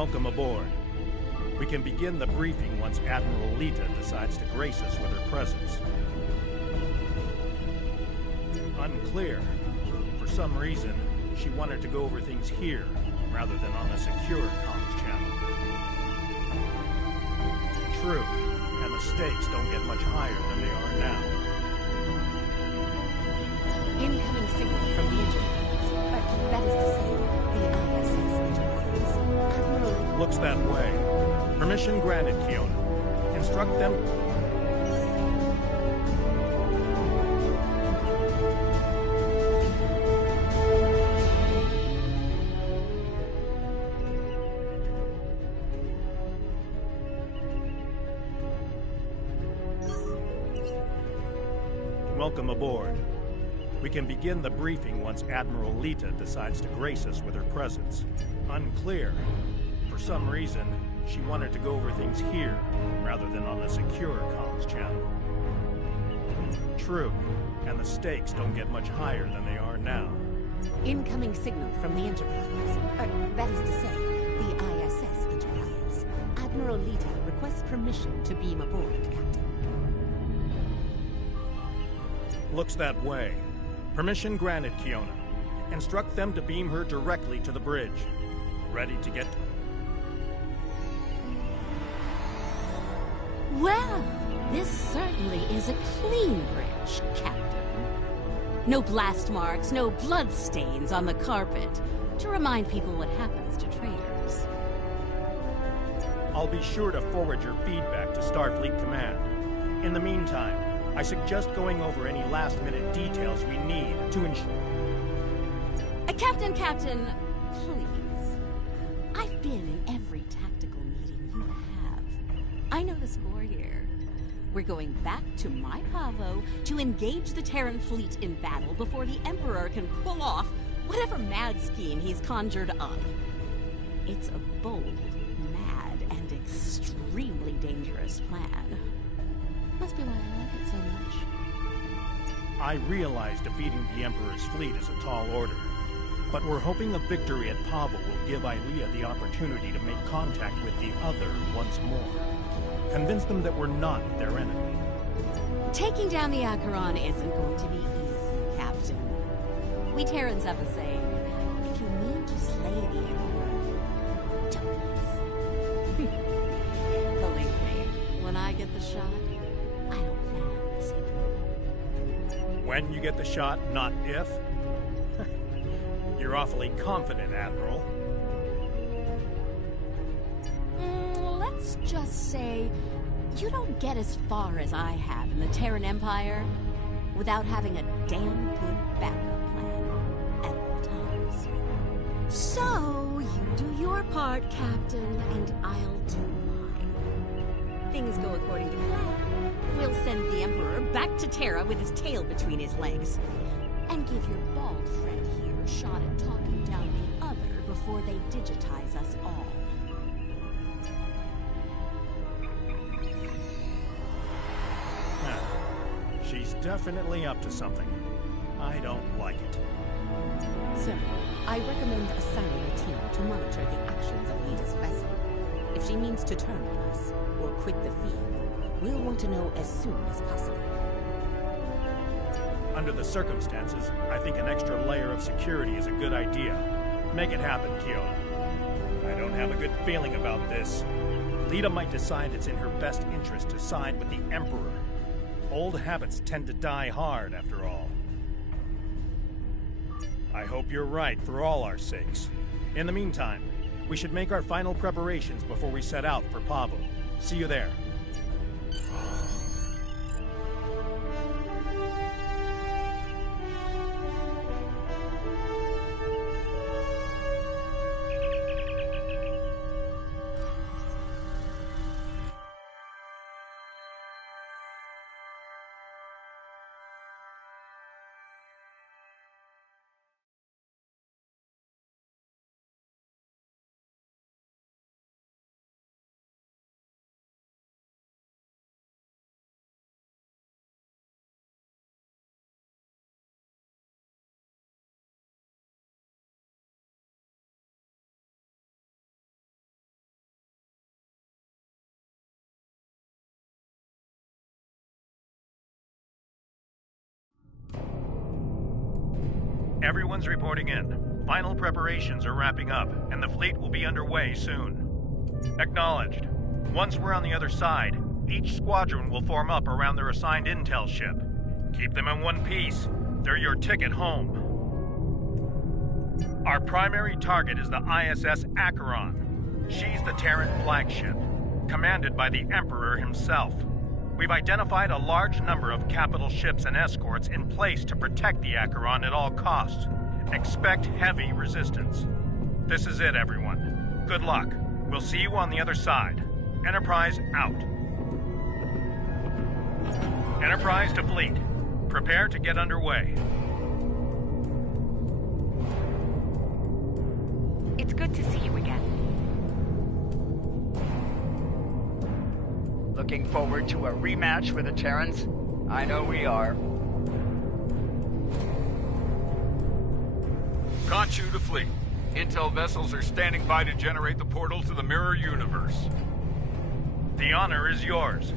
Welcome aboard. We can begin the briefing once Admiral Lita decides to grace us with her presence. Unclear. For some reason, she wanted to go over things here, rather than on a secure comms channel. True, and the stakes don't get much higher than they are now. Incoming signal from the Enterprise. That is to say, the ISS Enterprise. Admiral... Looks that way. Permission granted, Kiona. Instruct them... Welcome aboard. We can begin the briefing once Admiral Lita decides to grace us with her presence. Unclear. For some reason, she wanted to go over things here, rather than on a secure comms channel. True, and the stakes don't get much higher than they are now. Incoming signal from the Enterprise. That is to say, the ISS Enterprise. Admiral Lita requests permission to beam aboard, Captain. Looks that way. Permission granted, Kiona. Instruct them to beam her directly to the bridge. Ready to get... Well, this certainly is a clean bridge, Captain. No blast marks, no blood stains on the carpet, to remind people what happens to traitors. I'll be sure to forward your feedback to Starfleet Command. In the meantime, I suggest going over any last-minute details we need to ensure... Captain, please. I've been in every tactical meeting you have. I know the score here. We're going back to my Pavo to engage the Terran fleet in battle before the Emperor can pull off whatever mad scheme he's conjured up. It's a bold, mad, and extremely dangerous plan. Must be why I like it so much. I realize defeating the Emperor's fleet is a tall order, but we're hoping a victory at Pavo will give Ilea the opportunity to make contact with the other once more. Convince them that we're not their enemy. Taking down the Acheron isn't going to be easy, Captain. We Terrans have a saying, if you mean to slay the Emperor, don't miss. Believe me, when I get the shot, I don't plan on missing. When you get the shot, not if? You're awfully confident, Admiral. Let's just say you don't get as far as I have in the Terran Empire without having a damn good backup plan at all times. So, you do your part, Captain, and I'll do mine. Things go according to plan. We'll send the Emperor back to Terra with his tail between his legs, and give your bald friend here a shot at talking down the other before they digitize us all. She's definitely up to something. I don't like it. Sir, I recommend assigning a team to monitor the actions of Lita's vessel. If she means to turn on us, or quit the field, we'll want to know as soon as possible. Under the circumstances, I think an extra layer of security is a good idea. Make it happen, Kiona. I don't have a good feeling about this. Lita might decide it's in her best interest to side with the Emperor. Old habits tend to die hard, after all. I hope you're right for all our sakes. In the meantime, we should make our final preparations before we set out for Pavo. See you there. Everyone's reporting in. Final preparations are wrapping up, and the fleet will be underway soon. Acknowledged. Once we're on the other side, each squadron will form up around their assigned intel ship. Keep them in one piece. They're your ticket home. Our primary target is the ISS Acheron. She's the Terran flagship, commanded by the Emperor himself. We've identified a large number of capital ships and escorts in place to protect the Acheron at all costs. Expect heavy resistance. This is it, everyone. Good luck. We'll see you on the other side. Enterprise out. Enterprise to fleet. Prepare to get underway. It's good to see you again. Looking forward to a rematch with the Terrans? I know we are. Conchu to fleet. Intel vessels are standing by to generate the portal to the mirror universe. The honor is yours.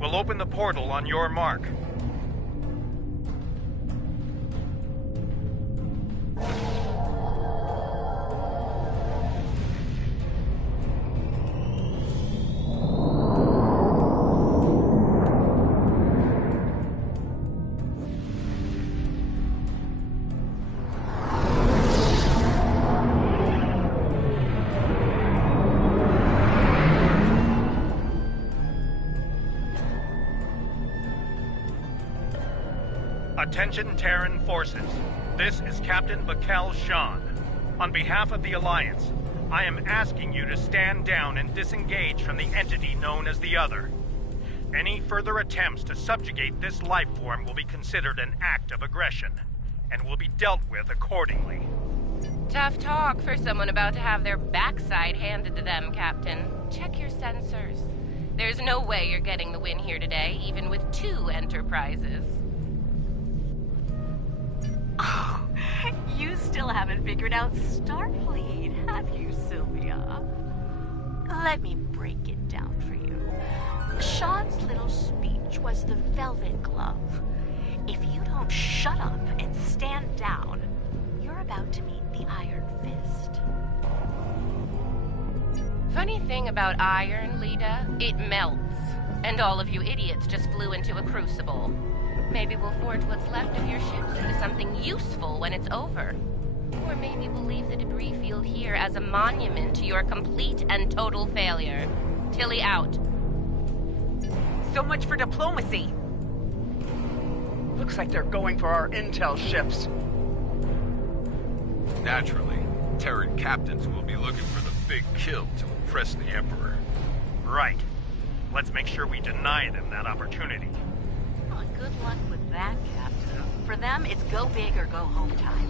We'll open the portal on your mark. Attention Terran forces. This is Captain Bakel Shan. On behalf of the Alliance, I am asking you to stand down and disengage from the entity known as the Other. Any further attempts to subjugate this life form will be considered an act of aggression, and will be dealt with accordingly. Tough talk for someone about to have their backside handed to them, Captain. Check your sensors. There's no way you're getting the win here today, even with 2 Enterprises. Oh, you still haven't figured out Starfleet, have you, Sylvia? Let me break it down for you. Sean's little speech was the velvet glove. If you don't shut up and stand down, you're about to meet the Iron Fist. Funny thing about iron, Lita, it melts. And all of you idiots just flew into a crucible. Maybe we'll forge what's left of your ships into something useful when it's over. Or maybe we'll leave the debris field here as a monument to your complete and total failure. Tilly out. So much for diplomacy. Looks like they're going for our intel ships. Naturally, Terran captains will be looking for the big kill to impress the Emperor. Right. Let's make sure we deny them that opportunity. Well, good luck with that, Captain. For them, it's go big or go home time.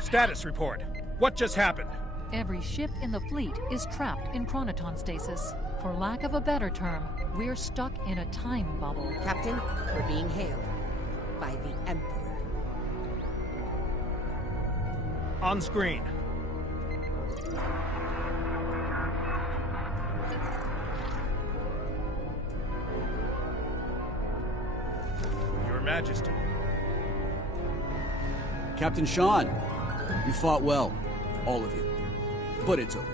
Status report. What just happened? Every ship in the fleet is trapped in chronoton stasis. For lack of a better term, we're stuck in a time bubble. Captain, we're being hailed by the Emperor. On screen. Your Majesty, Captain Sean, you fought well. All of you. But it's over.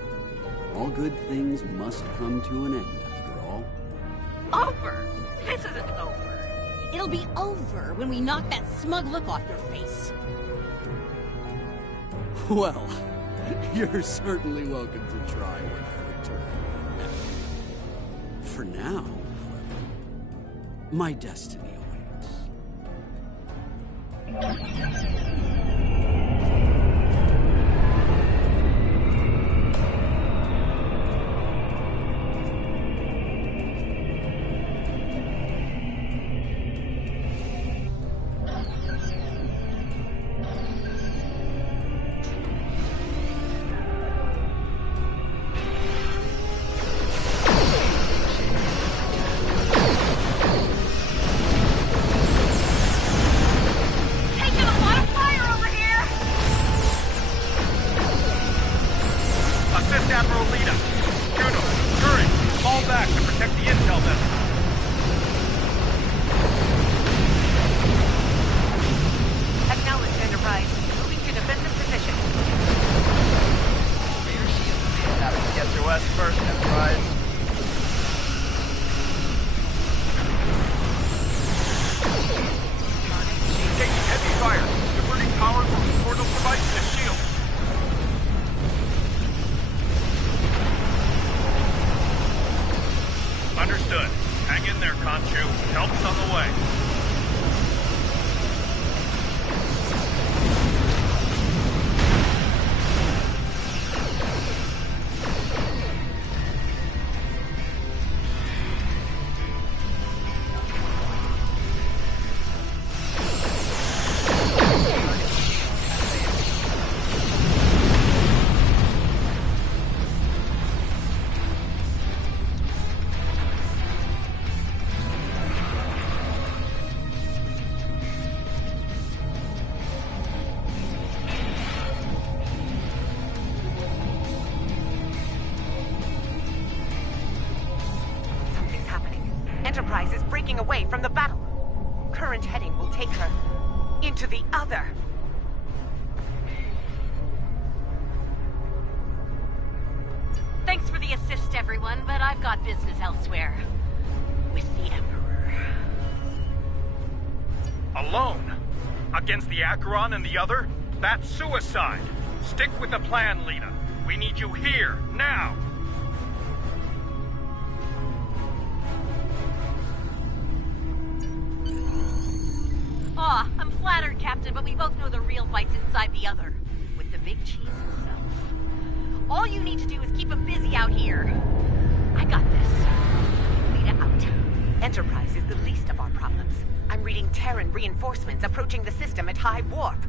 All good things must come to an end, after all. Over? This isn't over. It'll be over when we knock that smug look off your face. Well, you're certainly welcome to try when I return. For now, however, my destiny awaits. Enterprise is breaking away from the battle. Current heading will take her into the other. Thanks for the assist, everyone, but I've got business elsewhere. With the Emperor. Alone? Against the Acheron and the other? That's suicide! Stick with the plan, Lita. We need you here, now! Aw, I'm flattered, Captain, but we both know the real fight's inside the other. With the big cheese himself. All you need to do is keep him busy out here. I got this. Lita out. Enterprise is the least of our problems. I'm reading Terran reinforcements approaching the system at high warp.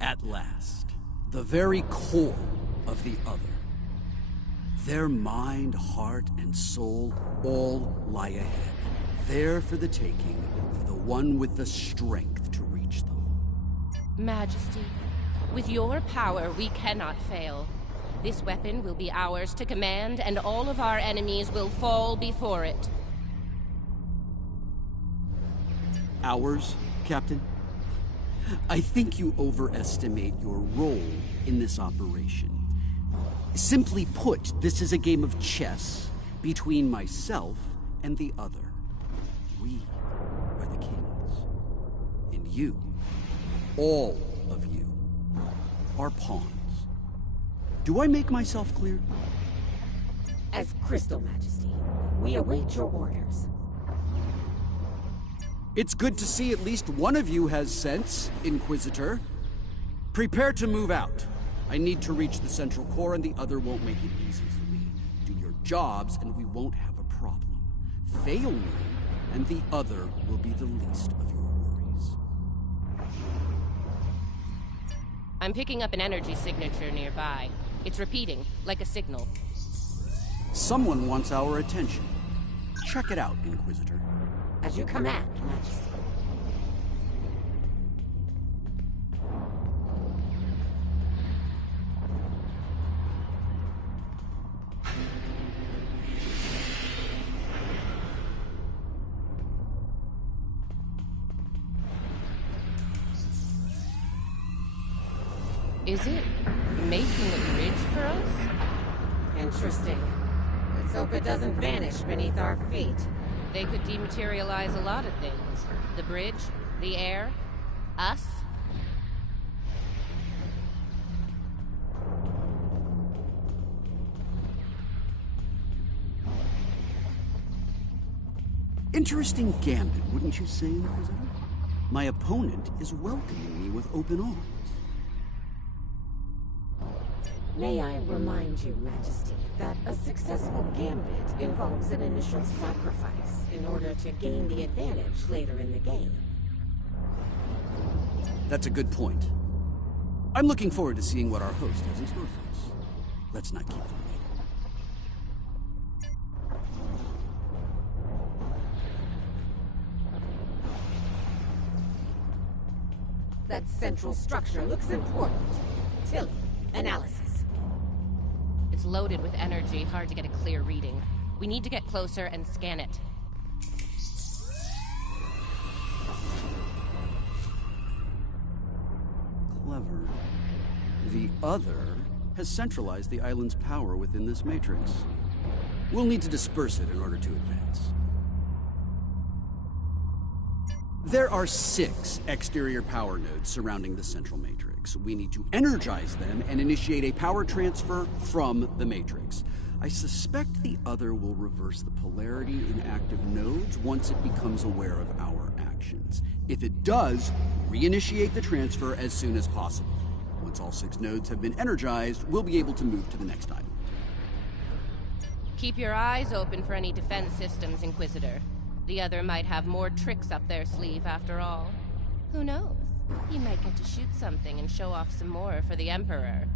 At last, the very core of the other. Their mind, heart, and soul all lie ahead. There for the taking, for the one with the strength to reach them. Majesty, with your power, we cannot fail. This weapon will be ours to command, and all of our enemies will fall before it. Ours, Captain? I think you overestimate your role in this operation. Simply put, this is a game of chess between myself and the other. We are the kings. And you, all of you, are pawns. Do I make myself clear? As Crystal Majesty, we await your orders. It's good to see at least one of you has sense, Inquisitor. Prepare to move out. I need to reach the central core and the other won't make it easy for me. Do your jobs and we won't have a problem. Fail me and the other will be the least of your worries. I'm picking up an energy signature nearby. It's repeating, like a signal. Someone wants our attention. Check it out, Inquisitor. As you command, Majesty. Is it making a bridge for us? Interesting. Let's hope it doesn't vanish beneath our feet. They could dematerialize a lot of things. The bridge, the air, us. Interesting gambit, wouldn't you say, Inquisitor? My opponent is welcoming me with open arms. May I remind you, Majesty, that a successful gambit involves an initial sacrifice in order to gain the advantage later in the game. That's a good point. I'm looking forward to seeing what our host has in store for us. Let's not keep them waiting. That central structure looks important. Tilly, analysis. It's loaded with energy, hard to get a clear reading. We need to get closer and scan it. Clever. The other has centralized the island's power within this matrix. We'll need to disperse it in order to advance. There are 6 exterior power nodes surrounding the central matrix. We need to energize them and initiate a power transfer from the matrix. I suspect the other will reverse the polarity in active nodes once it becomes aware of our actions. If it does, reinitiate the transfer as soon as possible. Once all 6 nodes have been energized, we'll be able to move to the next island. Keep your eyes open for any defense systems, Inquisitor. The other might have more tricks up their sleeve after all. Who knows? You might get to shoot something and show off some more for the Emperor.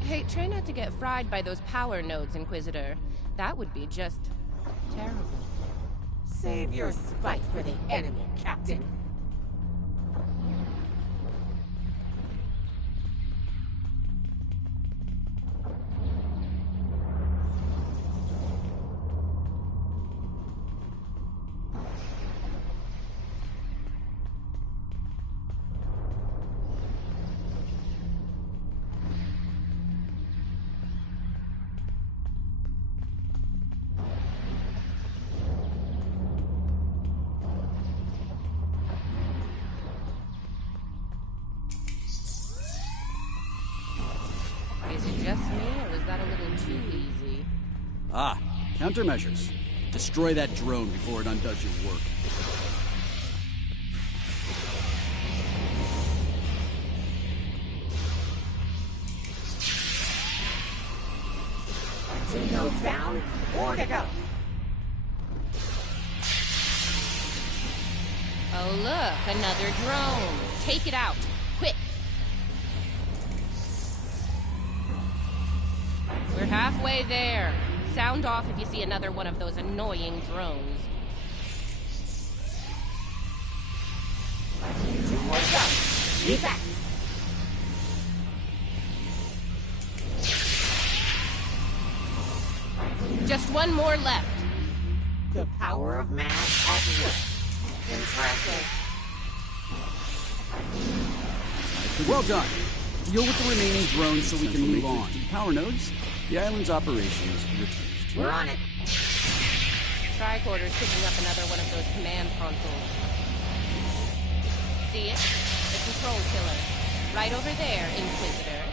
Hey, try not to get fried by those power nodes, Inquisitor. That would be just terrible. Save your spite for the enemy, Captain. Is it just me, or was that a little too easy? Ah, countermeasures. Destroy that drone before it undoes your work. Two nodes down, 4 to go. Oh look, another drone. Take it out, quick. We're halfway there. Sound off if you see another one of those annoying drones. 2 more to go. Be back. Just one more left. The power of mass at work. Impressive. Well done. Deal with the remaining drones so we can move on. Power nodes, the island's operations returned. We're on it. Tricorder's picking up another one of those command consoles. See it? The control killer. Right over there, Inquisitor.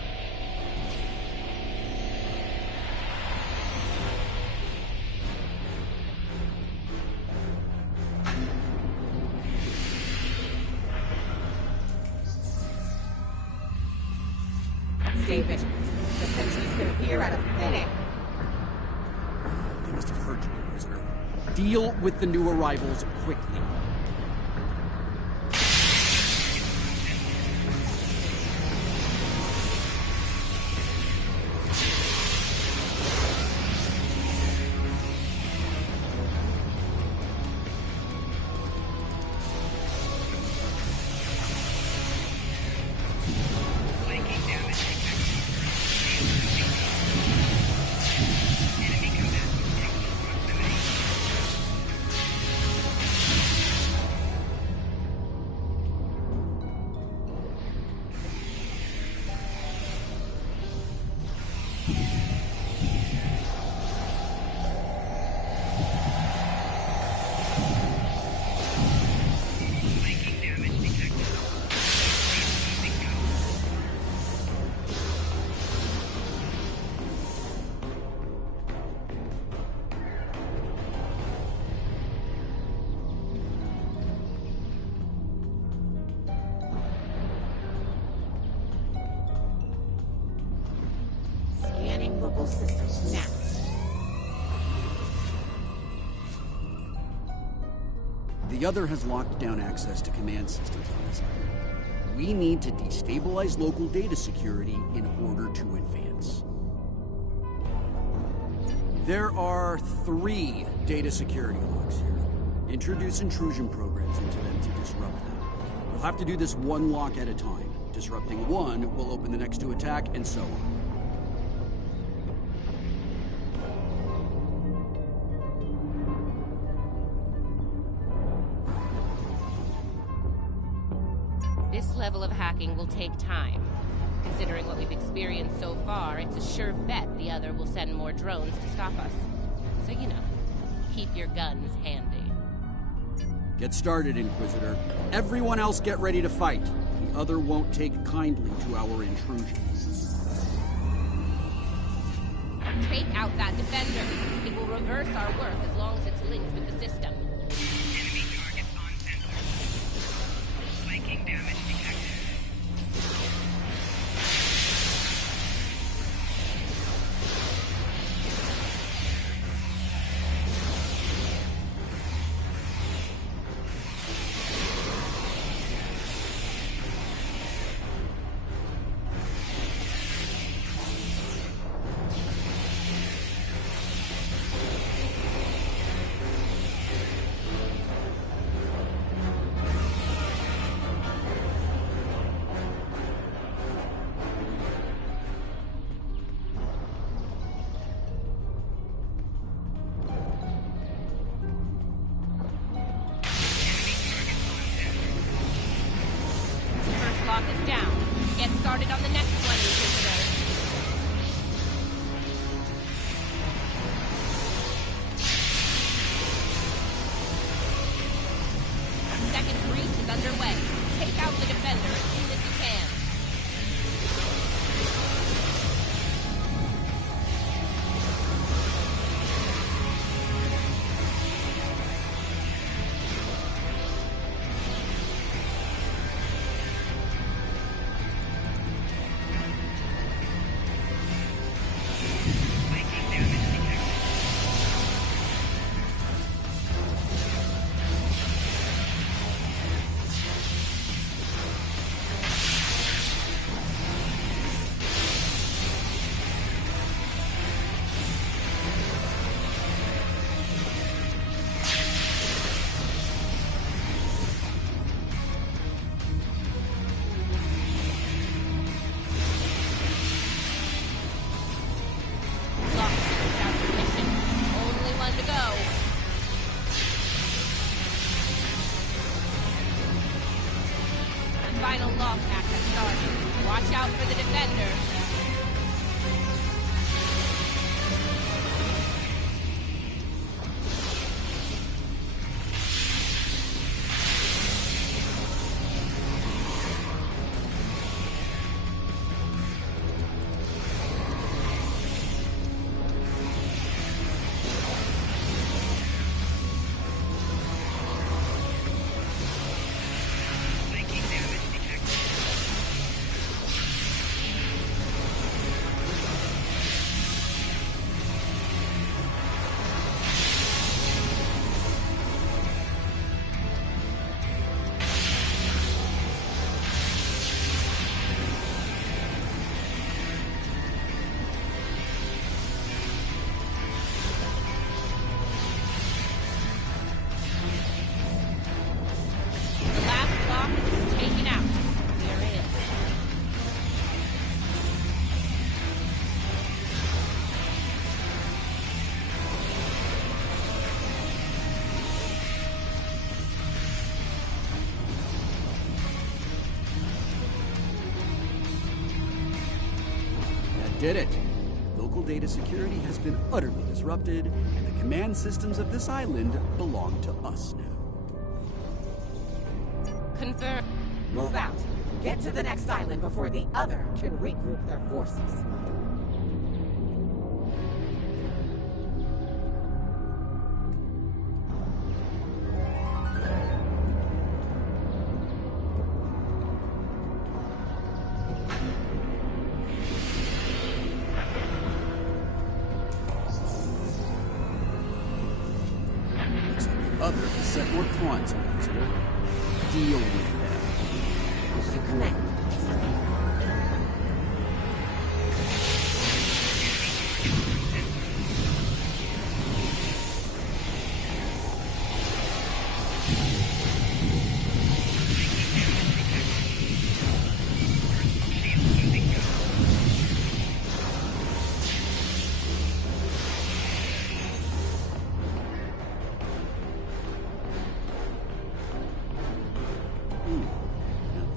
Stay vigilant. The sentries could appear out of thin air. They must have heard you, Inquisitor. Deal with the new arrivals quickly. Local systems now. The other has locked down access to command systems on this island. We need to destabilize local data security in order to advance. There are 3 data security locks here. Introduce intrusion programs into them to disrupt them. You'll have to do this one lock at a time. Disrupting one will open the next to attack, and so on. This level of hacking will take time. Considering what we've experienced so far, it's a sure bet the other will send more drones to stop us. So, keep your guns handy. Get started, Inquisitor. Everyone else get ready to fight. The other won't take kindly to our intrusion. Take out that defender. It will reverse our work as long as it's linked with the system. Enemy target on sensor. Flanking damage detected. Lock is down. Get started on the next one, Inquisitor. Second breach is underway. Take out the defender as soon as you can. Final lock hack has started. Watch out for the defender. did it. Local data security has been utterly disrupted, and the command systems of this island belong to us now. Confirm. Move out. Get to the next island before the other can regroup their forces. Other has set more pawns on us. Deal with them. As you command.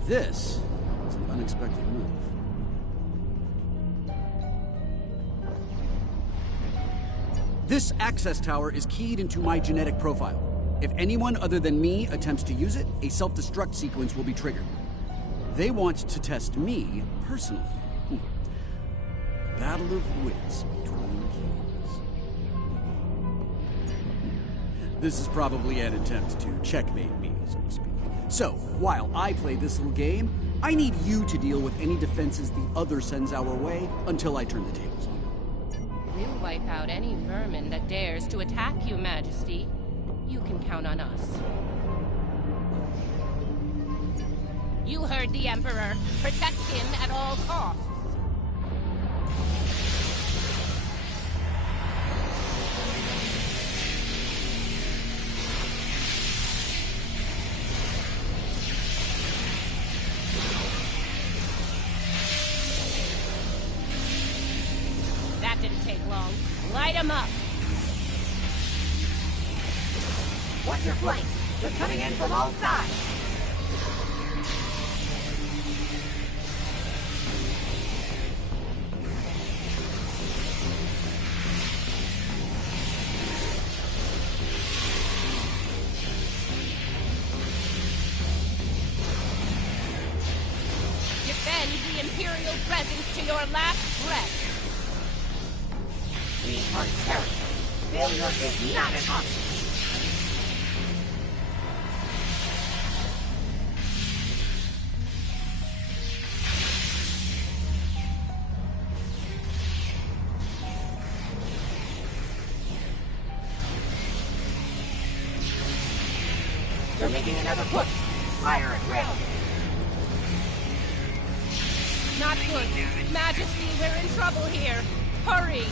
This is an unexpected move. This access tower is keyed into my genetic profile. If anyone other than me attempts to use it, a self-destruct sequence will be triggered. They want to test me personally. A battle of wits between kings. This is probably an attempt to checkmate me, so to speak. So, while I play this little game, I need you to deal with any defenses the other sends our way until I turn the tables on. We'll wipe out any vermin that dares to attack you, Majesty. You can count on us. You heard the Emperor. Protect him at all costs. That didn't take long. Light him up. Watch your flanks. They're coming in from all sides. Defend the Imperial presence to your last breath. We are territory. Failure is not an option. They're making another push. Fire at will. Not good. Majesty, we're in trouble here. Hurry!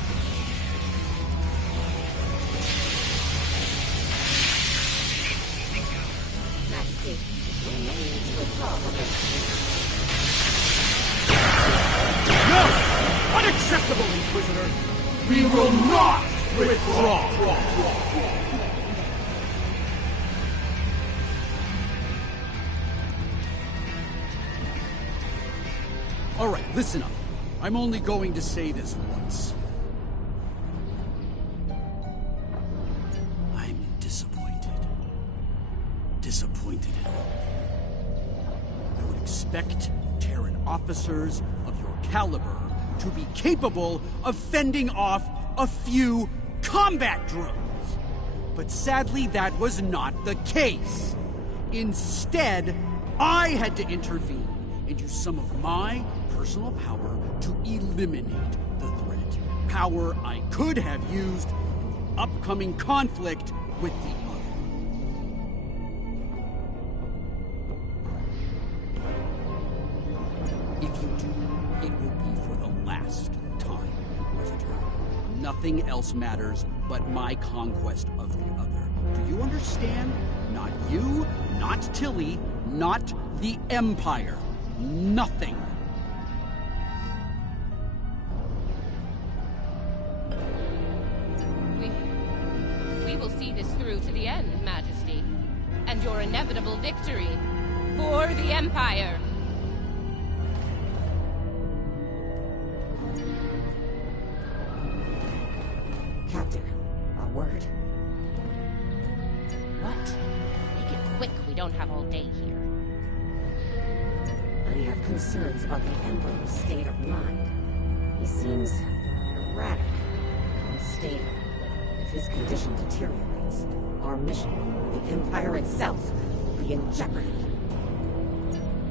Majesty, we may need to withdraw from this. No! Unacceptable, Inquisitor! We will not withdraw! All right, listen up. I'm only going to say this once. I'm disappointed. Disappointed in all of you. I would expect Terran officers of your caliber to be capable of fending off a few combat drones. But sadly, that was not the case. Instead, I had to intervene and use some of my personal power to eliminate the threat. Power I could have used in the upcoming conflict with the other. If you do, it will be for the last time, Inquisitor. Nothing else matters but my conquest of the other. Do you understand? Not you, not Tilly, not the Empire. Nothing. We will see this through to the end, Majesty. And your inevitable victory for the Empire. don't have all day here. I have concerns about the Emperor's state of mind. He seems erratic, unstable. If his condition deteriorates, our mission, the Empire itself, will be in jeopardy.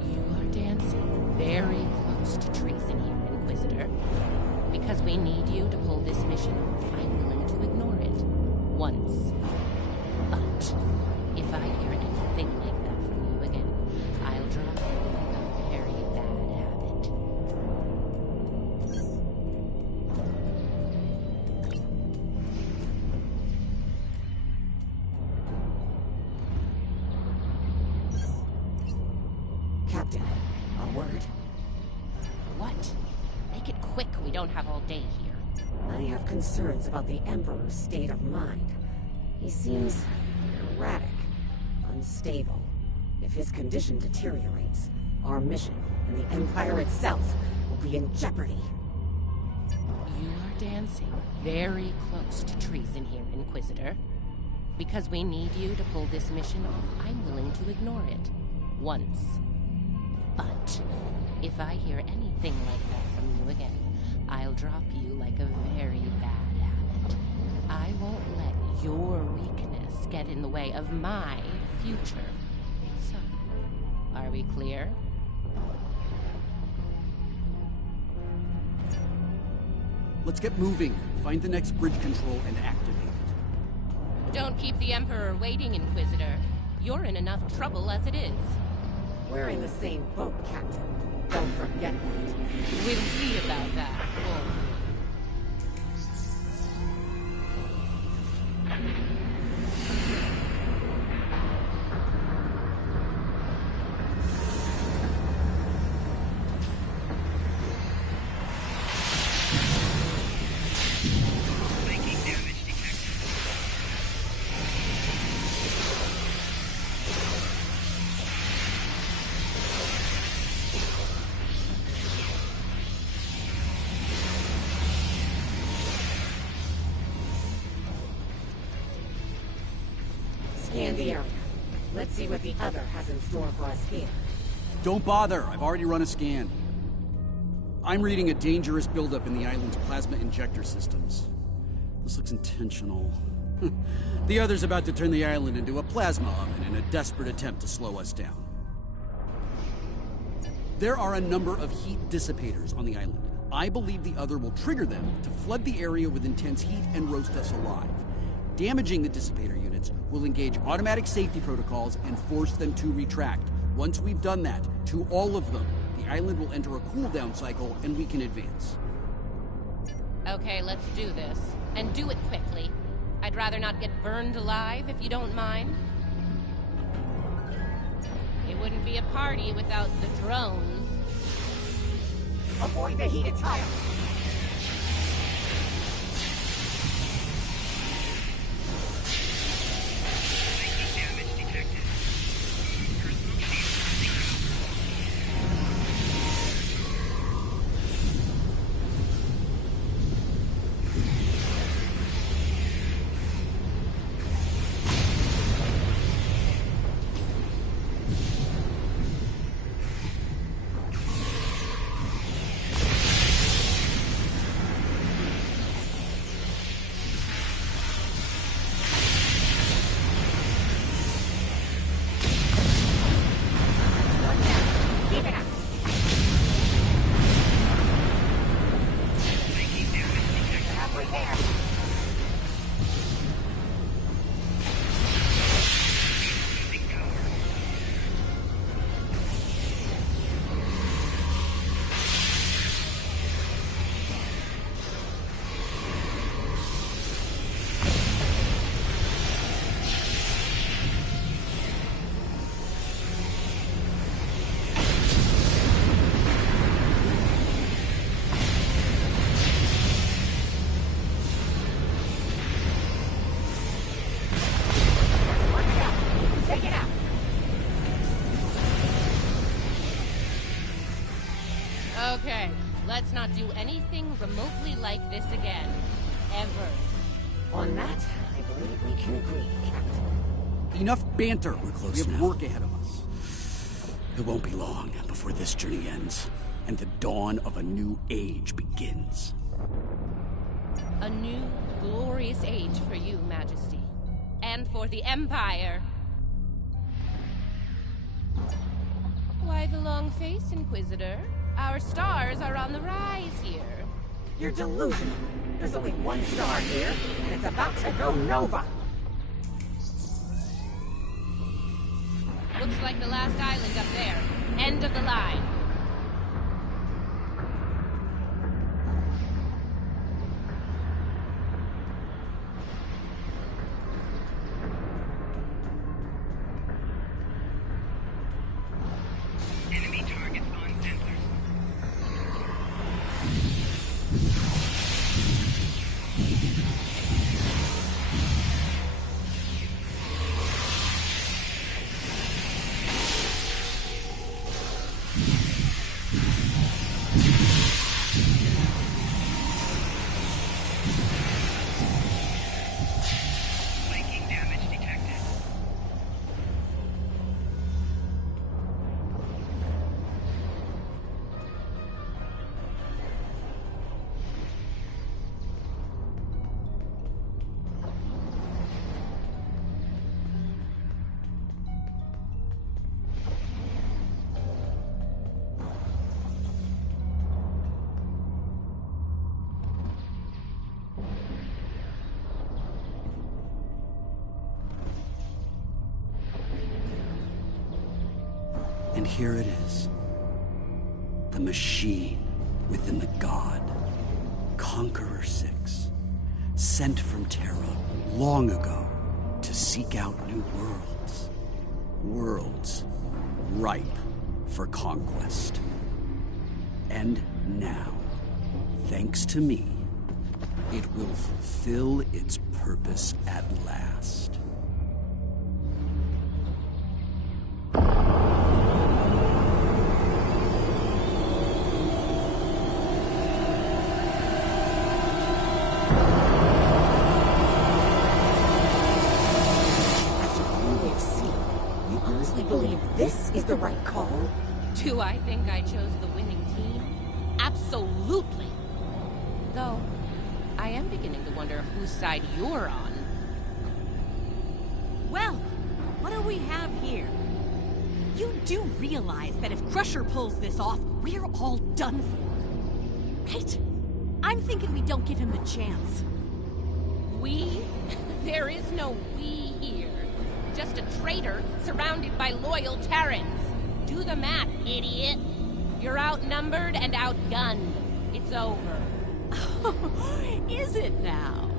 You are dancing very close to treason here, Inquisitor. Because we need you to pull this mission off, I'm willing to ignore it. Once. But, if I hear anything like that from you again, I'll drop you like a very bad habit. Captain, a word? What? Make it quick, we don't have all day here. I have concerns about the Emperor's state of mind. He seems erratic, unstable. If his condition deteriorates, our mission and the Empire itself will be in jeopardy. You are dancing very close to treason here, Inquisitor. Because we need you to pull this mission off, I'm willing to ignore it. Once. But, if I hear anything like that from you again, I'll drop you like a very bad habit. I won't let your weakness get in the way of my future. So, are we clear? Let's get moving. Find the next bridge control and activate it. Don't keep the Emperor waiting, Inquisitor. You're in enough trouble as it is. We're in the same boat, Captain. Don't forget that. We'll see about that, won't we? Scan the area. Let's see what the other has in store for us here. Don't bother. I've already run a scan. I'm reading a dangerous buildup in the island's plasma injector systems. This looks intentional. The other's about to turn the island into a plasma oven in a desperate attempt to slow us down. There are a number of heat dissipators on the island. I believe the other will trigger them to flood the area with intense heat and roast us alive. Damaging the dissipator units will engage automatic safety protocols and force them to retract. Once we've done that, to all of them, the island will enter a cooldown cycle and we can advance. Okay, let's do this. And do it quickly. I'd rather not get burned alive, if you don't mind. It wouldn't be a party without the drones. Avoid the heated tile. Okay, let's not do anything remotely like this again. Ever. On that, I believe we can agree, Captain. enough banter. We're close We have now. work ahead of us. It won't be long before this journey ends, and the dawn of a new age begins. A new, glorious age for you, Majesty. And for the Empire. Why the long face, Inquisitor? Our stars are on the rise here. You're delusional. There's only one star here, and it's about to go nova. Looks like the last island up there. End of the line. Enemy targets on sensors. Flanking damage detected. And here it is. The machine within the god. Conqueror 6. Sent from Terra long ago to seek out new worlds. Worlds ripe for conquest. And now, thanks to me, it will fulfill its purpose at last. After all we've seen, you honestly believe this is the right call? Do I think I chose the winning team? Absolutely. Though, I am beginning to wonder whose side you're on. Well, what do we have here? You do realize that if Crusher pulls this off, we're all done for, right? I'm thinking we don't give him the chance. We? There is no we here. Just a traitor surrounded by loyal Terrans. Do the math, idiot. You're outnumbered and outgunned. It's over. Is it now?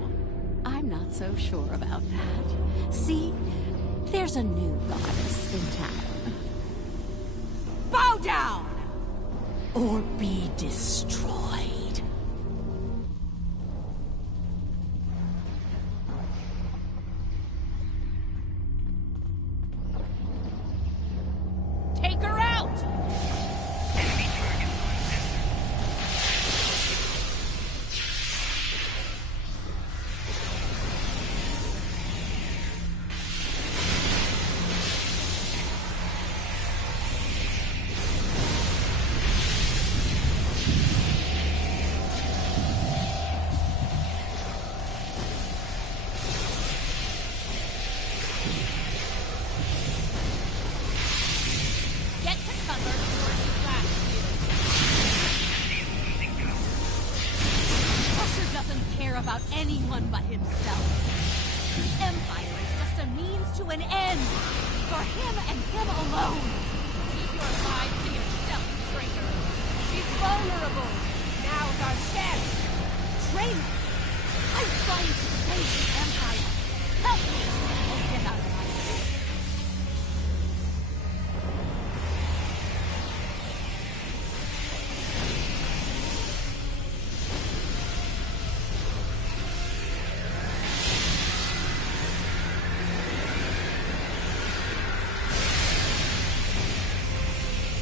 I'm not so sure about that. See, there's a new goddess in town. Bow down! Or be destroyed. Take her out! Enemy targets on sensors. Get to cover before she blasts you. Shield losing power. Crusher doesn't care about anyone but himself. The Empire is just a means to an end. For him and him alone. Keep your lies to yourself, traitor. She's vulnerable. Now's our chance. Traitor! I'm trying to save the Empire. Help me or get out of my way.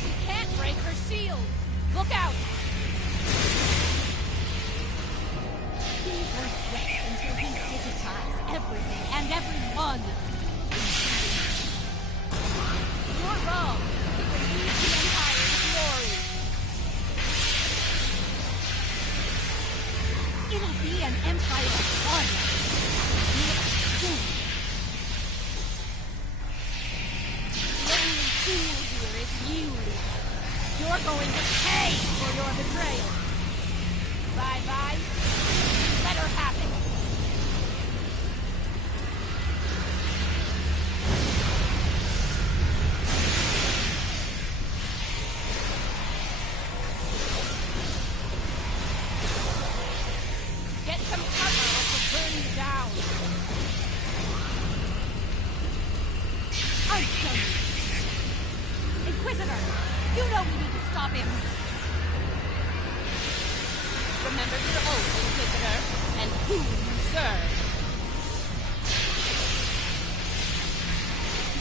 We can't break her shields. Look out! He won't rest until he's digitized everything and everyone. Including You're wrong. It will lead the Empire to glory. It'll be an empire of fun. The only fool here is you, Leah. You're going to pay for your betrayal. Bye-bye. Let her have it. Get some cover or she'll burn you down. I'm done with this. Inquisitor, you know we need to stop him. Remember your oath, Inquisitor, and who you serve.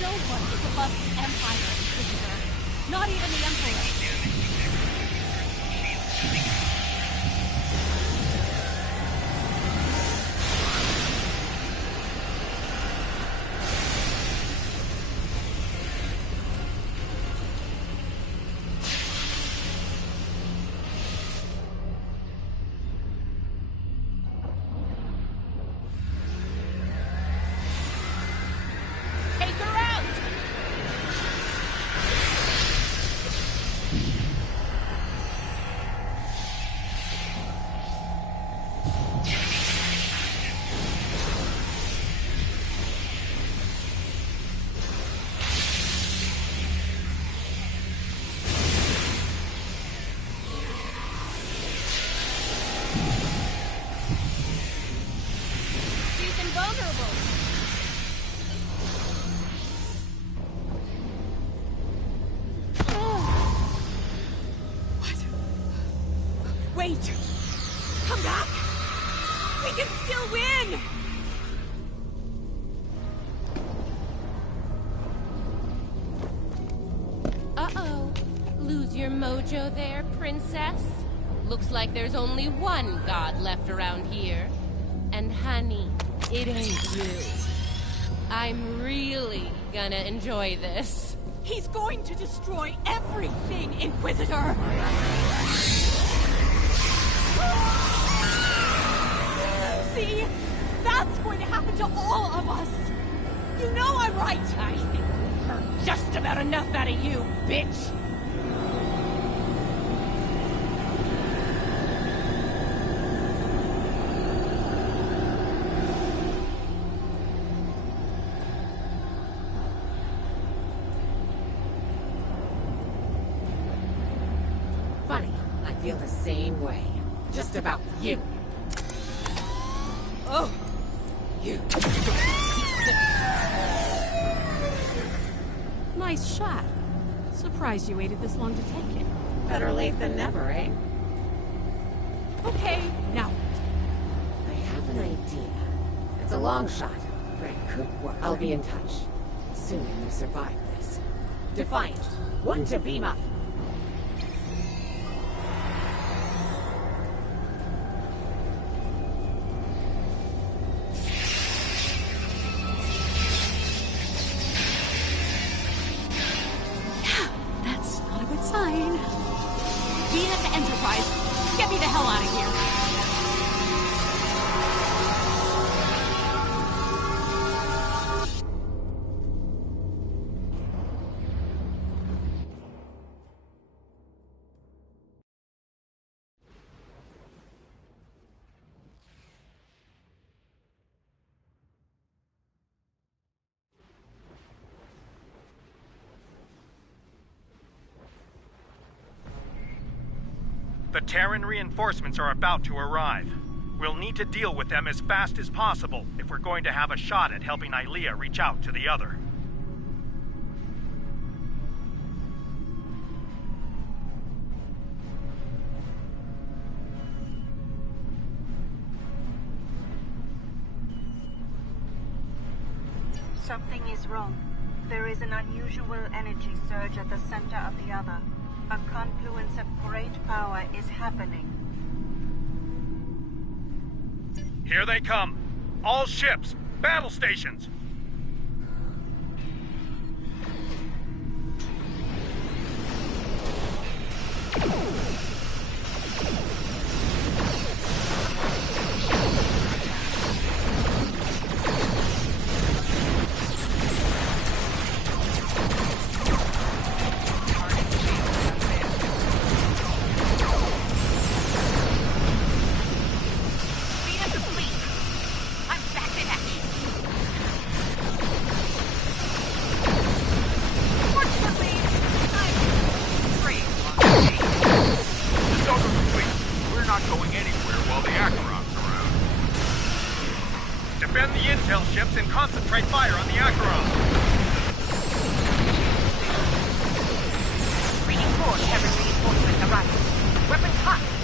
No one is above the Empire, Inquisitor. Not even the Emperor. Take her out! She's invulnerable. Wait! Come back! We can still win! Uh-oh. Lose your mojo there, princess? Looks like there's only one god left around here. And honey, it ain't you. I'm really gonna enjoy this. He's going to destroy everything, Inquisitor! See? That's going to happen to all of us! You know I'm right! I think we've heard just about enough out of you, bitch! Funny, I feel the same way. Just about you. Oh! You! Nice shot. Surprised you waited this long to take it. Better late than never, eh? Okay, now I have an idea. It's a long shot, but it could work. I'll be in touch. Assuming you survive this. Defiant, one to beam up. that's not a good sign. Be at the Enterprise. Get me the hell out of here. The Terran reinforcements are about to arrive. We'll need to deal with them as fast as possible if we're going to have a shot at helping Ilea reach out to the other. Something is wrong. There is an unusual energy surge at the center of the other. A confluence of great power is happening. Here they come! All ships! Battle stations! not going anywhere while the Acheron's around. Defend the intel ships and concentrate fire on the Acheron. Reading 4, Terran reinforcements arriving. Weapons hot.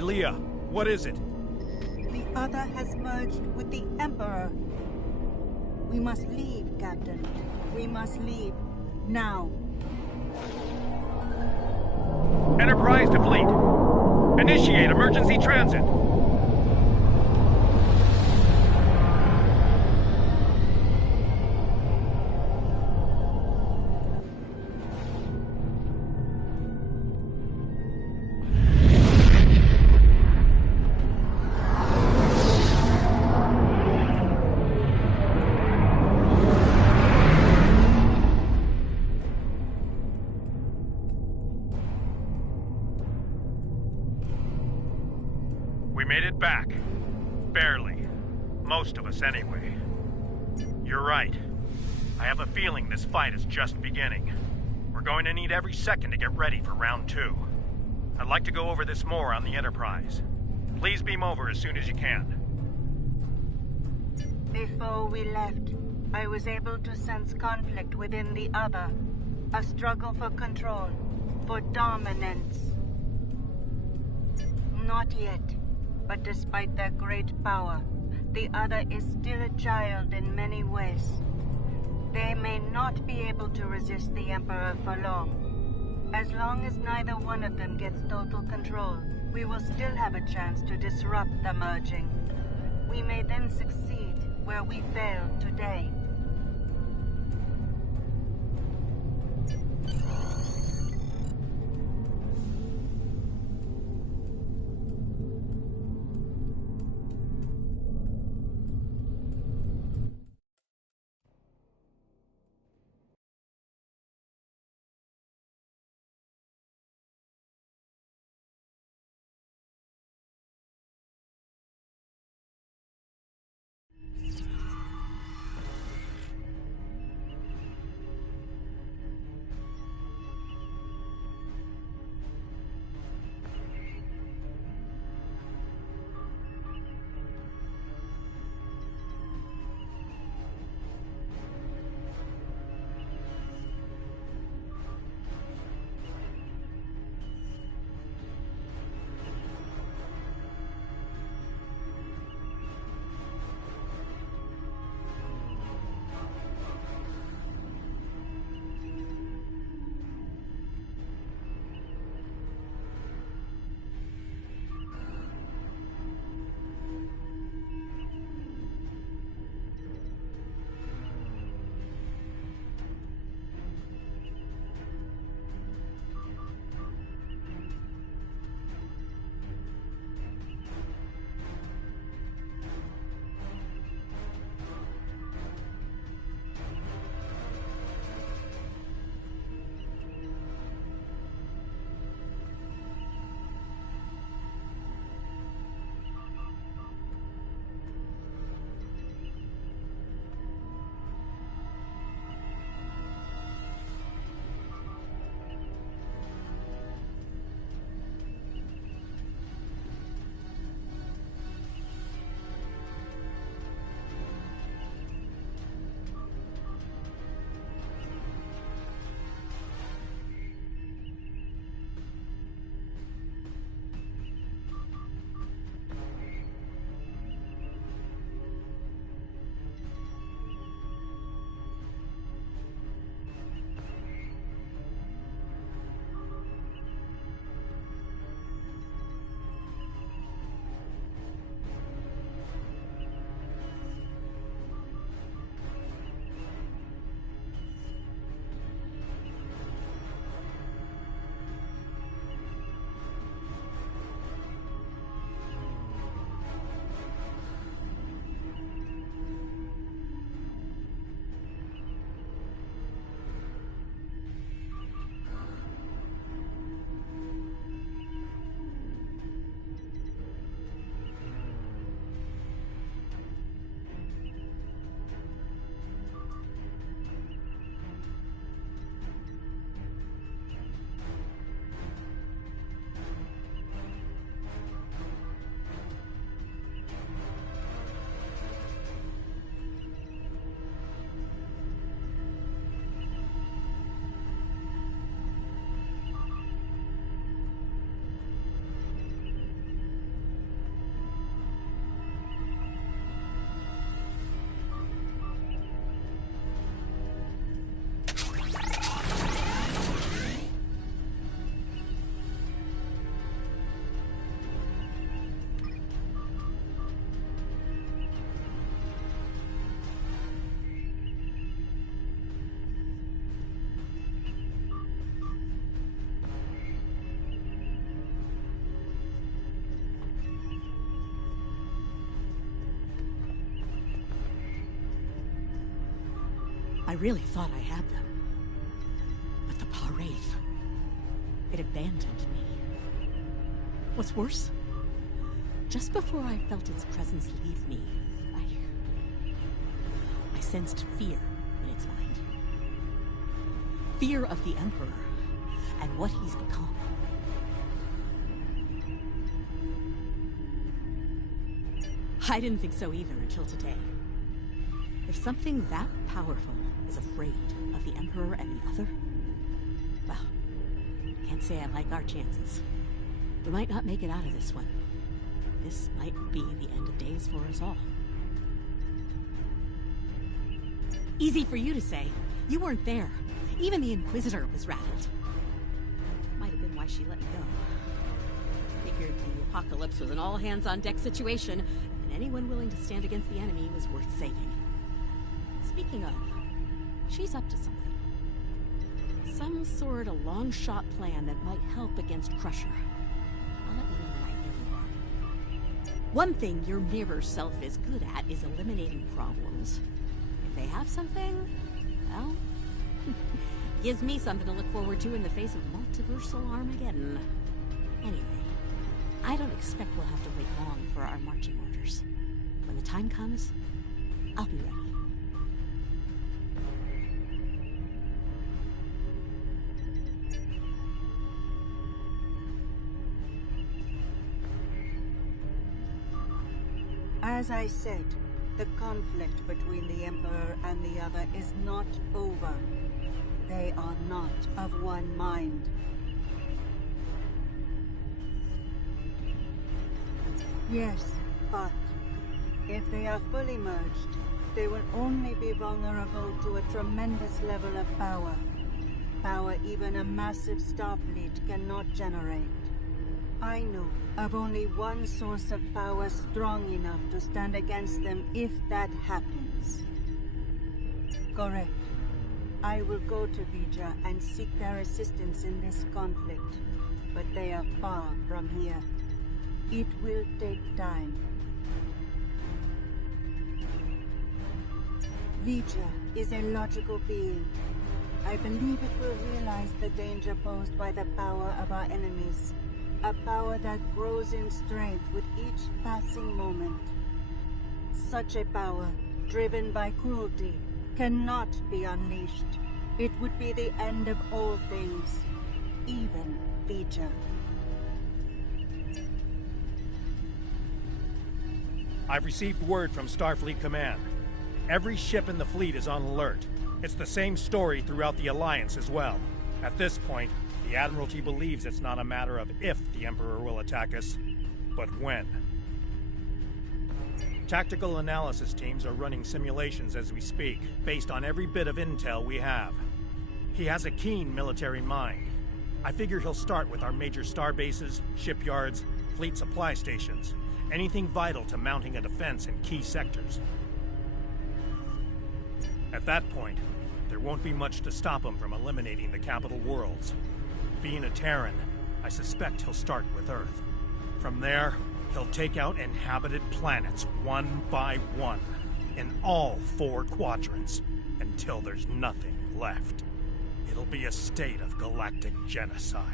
Rylea, what is it? The other has merged with the Emperor. We must leave, Captain. We must leave. Now. Enterprise to fleet. Initiate emergency transit. We made it back. Barely. Most of us, anyway. You're right. I have a feeling this fight is just beginning. We're going to need every second to get ready for round 2. I'd like to go over this more on the Enterprise. Please beam over as soon as you can. Before we left, I was able to sense conflict within the other. A struggle for control, for dominance. Not yet, but despite their great power, the other is still a child in many ways. They may not be able to resist the Emperor for long. As long as neither one of them gets total control, we will still have a chance to disrupt the merging. We may then succeed where we failed today. I really thought I had them. But the Paraith, it abandoned me. What's worse, just before I felt its presence leave me, I sensed fear in its mind. Fear of the Emperor and what he's become. I didn't think so either until today. If something that powerful is afraid of the Emperor and the other, well, can't say I like our chances. We might not make it out of this one. This might be the end of days for us all. Easy for you to say. You weren't there. Even the Inquisitor was rattled. Might have been why she let me go. Figured the apocalypse was an all-hands-on-deck situation, and anyone willing to stand against the enemy was worth saving. Speaking of, she's up to something. Some sort of long-shot plan that might help against Crusher. I'll let you know when I hear more. One thing your mirror self is good at is eliminating problems. If they have something, well, gives me something to look forward to in the face of multiversal Armageddon. Anyway, I don't expect we'll have to wait long for our marching orders. When the time comes, I'll be ready. As I said, the conflict between the Emperor and the other is not over. They are not of one mind. Yes, but if they are fully merged, they will only be vulnerable to a tremendous level of power. Power even a massive Starfleet cannot generate. I know of only one source of power strong enough to stand against them if that happens. Correct. I will go to Vija and seek their assistance in this conflict, but they are far from here. It will take time. Vija is a logical being. I believe it will realize the danger posed by the power of our enemies. A power that grows in strength with each passing moment. Such a power, driven by cruelty, cannot be unleashed. It would be the end of all things, even Vija. I've received word from Starfleet Command. Every ship in the fleet is on alert. It's the same story throughout the Alliance as well. At this point, the Admiralty believes it's not a matter of if the Emperor will attack us, but when. Tactical analysis teams are running simulations as we speak, based on every bit of intel we have. He has a keen military mind. I figure he'll start with our major star bases, shipyards, fleet supply stations, anything vital to mounting a defense in key sectors. At that point, there won't be much to stop him from eliminating the capital worlds. Being a Terran, I suspect he'll start with Earth. From there, he'll take out inhabited planets one by one, in all 4 quadrants, until there's nothing left. It'll be a state of galactic genocide.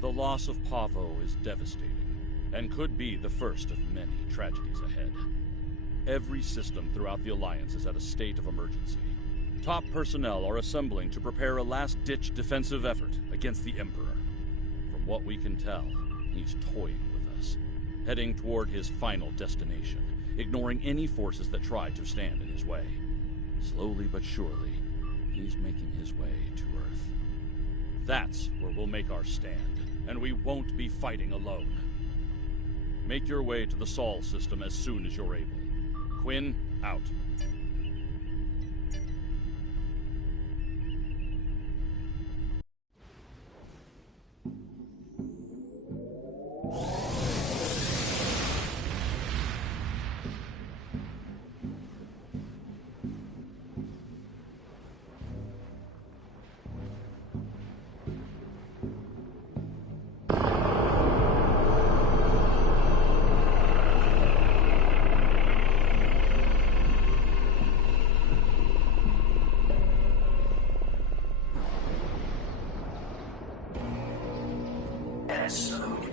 The loss of Pavo is devastating, and could be the first of many tragedies ahead. Every system throughout the Alliance is at a state of emergency. Top personnel are assembling to prepare a last-ditch defensive effort against the Emperor. From what we can tell, he's toying with us, heading toward his final destination, ignoring any forces that try to stand in his way. Slowly but surely, he's making his way to Earth. That's where we'll make our stand, and we won't be fighting alone. Make your way to the Sol system as soon as you're able. Quinn, out. so